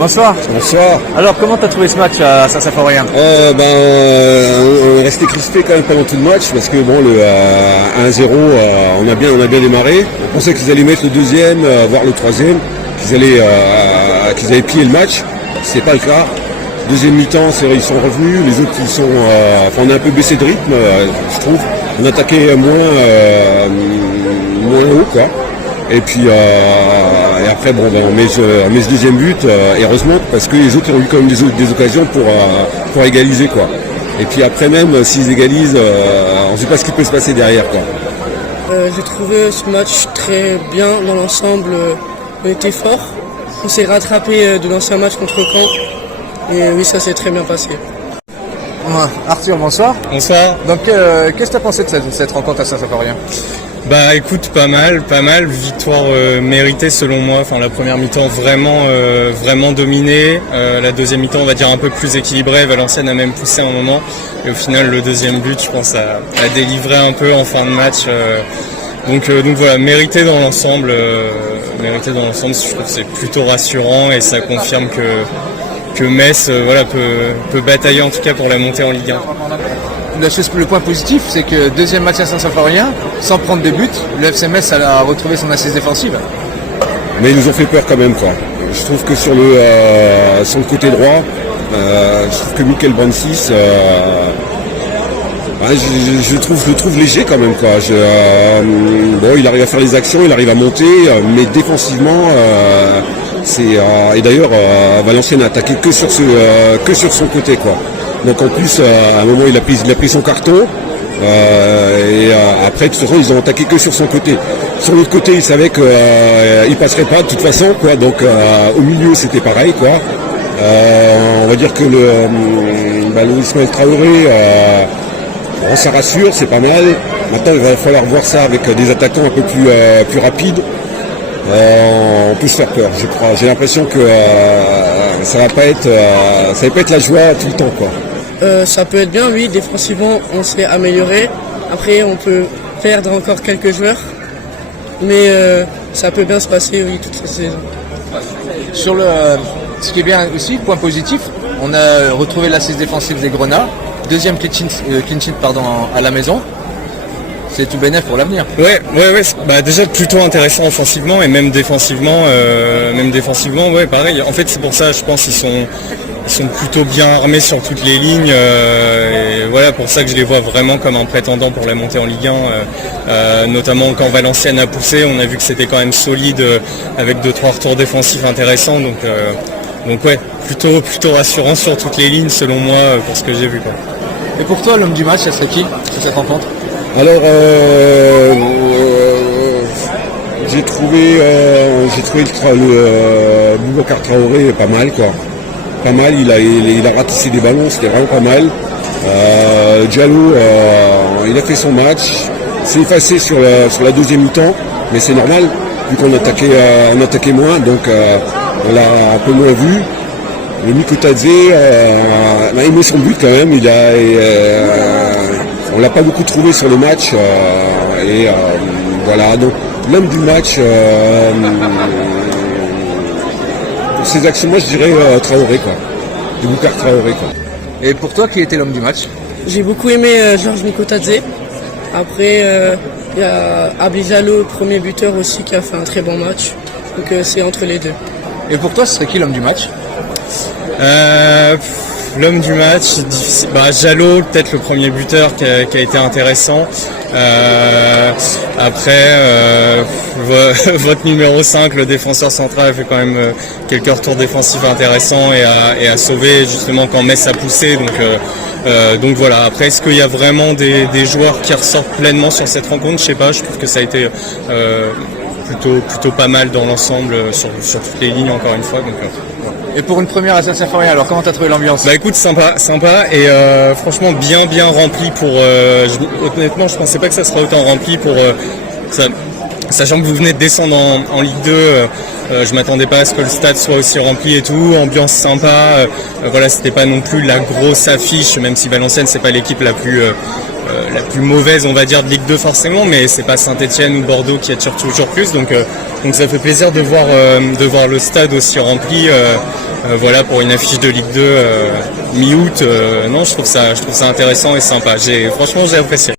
Bonsoir. Bonsoir. Alors, comment t'as trouvé ce match à Saint-Symphorien? On est resté crispé quand même pendant tout le match parce que bon, le 1-0, on a bien démarré. On pensait qu'ils allaient mettre le deuxième, voire le troisième, qu'ils allaient piller le match. C'est pas le cas. Deuxième mi-temps, c'est vrai, ils sont revenus. Les autres, on a un peu baissé de rythme, je trouve. On attaquait moins haut, quoi. Et puis et après on met ce deuxième but, heureusement, parce que les autres ont eu quand même des occasions pour égaliser, quoi. Et puis après même s'ils égalisent, on ne sait pas ce qui peut se passer derrière, quoi. J'ai trouvé ce match très bien dans l'ensemble. On était fort. On s'est rattrapé de l'ancien match contre Caen. Et oui, ça s'est très bien passé. Arthur, bonsoir. Bonsoir. Donc, qu'est-ce que tu as pensé de cette rencontre à Saint-Symphorien? Bah écoute, pas mal. Victoire méritée selon moi. Enfin, la première mi-temps vraiment dominée. La deuxième mi-temps, on va dire un peu plus équilibrée. Valenciennes a même poussé un moment. Et au final, le deuxième but, je pense, a délivré un peu en fin de match. Donc voilà, mérité dans l'ensemble. Je trouve que c'est plutôt rassurant et ça confirme que Metz peut batailler en tout cas pour la montée en Ligue 1. Le point positif, c'est que deuxième match à Saint-Symphorien, sans prendre de but, le FC Metz a retrouvé son assise défensive. Mais ils nous ont fait peur quand même, quoi. Je trouve que sur le côté droit, je trouve que Michael Brancis, je le trouve léger quand même, quoi. Il arrive à faire les actions, il arrive à monter, mais défensivement, et d'ailleurs Valenciennes n'a attaqué que sur son côté, quoi. Donc en plus à un moment il a pris son carton et après de toute façon ils ont attaqué que sur son côté. Sur l'autre côté ils savaient qu'il passerait pas de toute façon, quoi. Donc au milieu c'était pareil, quoi. On va dire que le Ismaël Traoré, ça rassure, c'est pas mal. Maintenant il va falloir voir ça avec des attaquants un peu plus rapides. On peut se faire peur, je crois. J'ai l'impression que ça va pas être la joie tout le temps, quoi. Ça peut être bien, oui. Défensivement, on s'est amélioré. Après, on peut perdre encore quelques joueurs. Mais ça peut bien se passer, oui, toute la saison. Ce qui est bien aussi, point positif, on a retrouvé l'assise défensive des Grenats. Deuxième clean sheet à la maison. C'est tout bénef pour l'avenir. Ouais. Bah déjà plutôt intéressant offensivement et même défensivement, ouais, pareil. En fait, c'est pour ça, je pense, ils sont plutôt bien armés sur toutes les lignes. Et voilà, pour ça que je les vois vraiment comme un prétendant pour la montée en Ligue 1. Notamment quand Valenciennes a poussé, on a vu que c'était quand même solide avec 2-3 retours défensifs intéressants. Donc ouais, plutôt rassurant sur toutes les lignes selon moi pour ce que j'ai vu, quoi. Et pour toi, l'homme du match, ça serait qui sur cette rencontre? Alors j'ai trouvé le Boubacar Traoré pas mal, quoi. Pas mal, il a ratissé des ballons, c'était vraiment pas mal. Diallo, il a fait son match. C'est effacé sur la deuxième mi-temps, mais c'est normal, vu qu'on attaquait moins, donc on l'a un peu moins vu. Le Mikotadze, il met son but quand même, on l'a pas beaucoup trouvé sur le match, voilà, donc l'homme du match, pour ses actions, moi je dirais Traoré, quoi. Boubacar Traoré, quoi. Et pour toi, qui était l'homme du match? J'ai beaucoup aimé Georges Mikotadze. Après, il y a Abdi Jallo, premier buteur aussi, qui a fait un très bon match. Donc c'est entre les deux. Et pour toi, ce serait qui l'homme du match? L'homme du match, Jallo, peut-être le premier buteur qui a été intéressant. Après, votre numéro 5, le défenseur central, a fait quand même quelques retours défensifs intéressants et a sauvé justement quand Metz a poussé. Donc voilà. Après, est-ce qu'il y a vraiment des joueurs qui ressortent pleinement sur cette rencontre? Je sais pas. Je trouve que ça a été plutôt pas mal dans l'ensemble sur toutes les lignes, encore une fois. Donc, Et pour une première à Saint-Symphorien, alors comment t'as trouvé l'ambiance? Bah écoute, sympa et franchement bien rempli pour. Honnêtement, je pensais pas que ça serait autant rempli pour ça. Sachant que vous venez de descendre en Ligue 2, je m'attendais pas à ce que le stade soit aussi rempli et tout. Ambiance sympa. Voilà, c'était pas non plus la grosse affiche, même si Valenciennes c'est pas l'équipe la plus mauvaise, on va dire, de Ligue 2 forcément, mais c'est pas Saint-Etienne ou Bordeaux qui attirent toujours plus. Donc ça fait plaisir de voir le stade aussi rempli. Voilà, pour une affiche de Ligue 2 mi-août, non, je trouve ça intéressant et sympa. Franchement, j'ai apprécié.